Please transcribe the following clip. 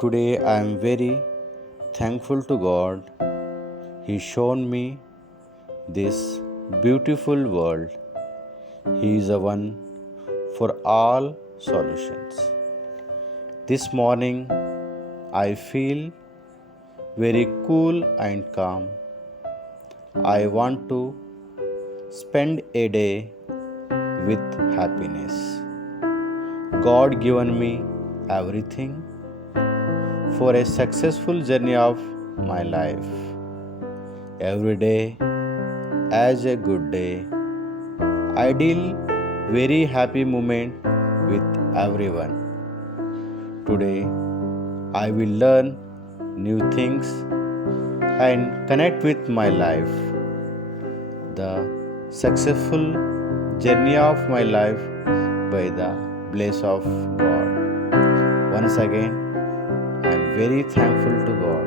Today I am very thankful to God. He shown me this beautiful world. He is the one for all solutions. This morning I feel very cool and calm. I want to spend a day with happiness. God given me everything for a successful journey of my life. Every day as a good day. I deal very happy moment with everyone. Today I will learn new things and connect with my life. The successful journey of my life by the bless of God. Once again, I am very thankful to God.